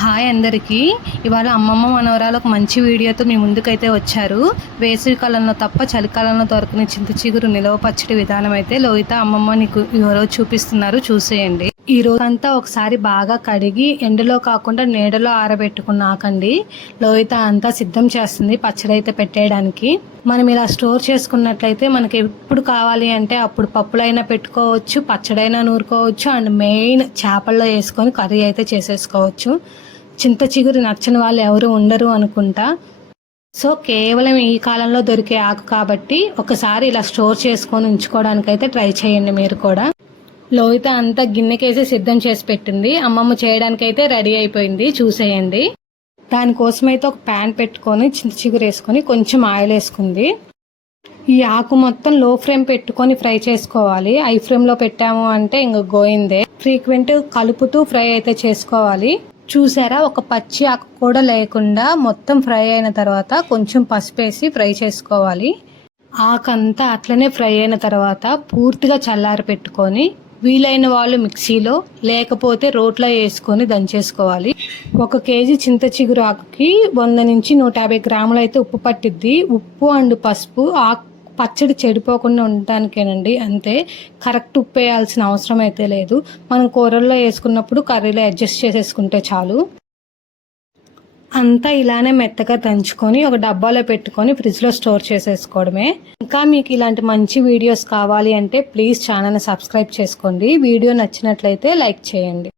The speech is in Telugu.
హాయ్ అందరికీ. ఇవాళ అమ్మమ్మ మనవరాలు ఒక మంచి వీడియోతో మీ ముందుకైతే వచ్చారు. వేసవి కాలంలో తప్ప చలికాలంలో దొరకని చింత చిగురు నిలవ పచ్చడి విధానం అయితే లోహిత అమ్మమ్మ నీకు ఈరోజు చూపిస్తున్నారు, చూసేయండి. ఈ రోజంతా ఒకసారి బాగా కడిగి ఎండలో కాకుండా నీడలో ఆరబెట్టుకున్నాకండి లోహిత అంతా సిద్ధం చేస్తుంది పచ్చడి అయితే పెట్టేయడానికి. మనం ఇలా స్టోర్ చేసుకున్నట్లయితే మనకి ఎప్పుడు కావాలి అంటే అప్పుడు పప్పులైనా పెట్టుకోవచ్చు, పచ్చడైనా నూరుకోవచ్చు, అండ్ మెయిన్ చేపల్లో వేసుకొని కర్రీ అయితే చేసేసుకోవచ్చు. చింత చిగురు నచ్చని వాళ్ళు ఎవరు ఉండరు అనుకుంటా. సో కేవలం ఈ కాలంలో దొరికే ఆకు కాబట్టి ఒకసారి ఇలా స్టోర్ చేసుకొని ఉంచుకోవడానికైతే ట్రై చేయండి మీరు కూడా. లోహిత అంతా గిన్నెకేసి సిద్ధం చేసి పెట్టింది. అమ్మమ్మ చేయడానికైతే రెడీ అయిపోయింది, చూసేయండి. దానికోసమైతే ఒక ప్యాన్ పెట్టుకొని చింత చిగురు వేసుకొని కొంచెం ఆయిల్ వేసుకుంది. ఈ ఆకు మొత్తం లో ఫ్లేమ్ పెట్టుకొని ఫ్రై చేసుకోవాలి. హై ఫ్లేమ్లో పెట్టాము అంటే ఇంక గోయిందే. ఫ్రీక్వెంట్ కలుపుతూ ఫ్రై అయితే చేసుకోవాలి. చూసారా, ఒక పచ్చి ఆకు కూడా లేకుండా మొత్తం ఫ్రై అయిన తర్వాత కొంచెం పసుపు వేసి ఫ్రై చేసుకోవాలి. ఆకంతా అట్లనే ఫ్రై అయిన తర్వాత పూర్తిగా చల్లారి పెట్టుకొని వీలైన వాళ్ళు మిక్సీలో లేకపోతే రోట్లో వేసుకొని దంచేసుకోవాలి. 1 కేజీ చింత చిగురు ఆకుకి 100 నుంచి 150 గ్రాములు అయితే ఉప్పు పట్టిద్ది. ఉప్పు అండ్ పసుపు ఆకు పచ్చడి చెడిపోకుండా ఉండటానికేనండి, అంతే. కరెక్ట్ ఉప్పు వేయాల్సిన అవసరం అయితే లేదు. మనం కూరల్లో వేసుకున్నప్పుడు కర్రీలో అడ్జస్ట్ చేసేసుకుంటే చాలు. అంతా ఇలానే మెత్తగా దంచుకొని ఒక డబ్బాలో పెట్టుకొని ఫ్రిడ్జ్లో స్టోర్ చేసేసుకోవడమే. ఇంకా మీకు ఇలాంటి మంచి వీడియోస్ కావాలి అంటే ప్లీజ్ ఛానల్ని సబ్స్క్రైబ్ చేసుకోండి. వీడియో నచ్చినట్లయితే లైక్ చేయండి.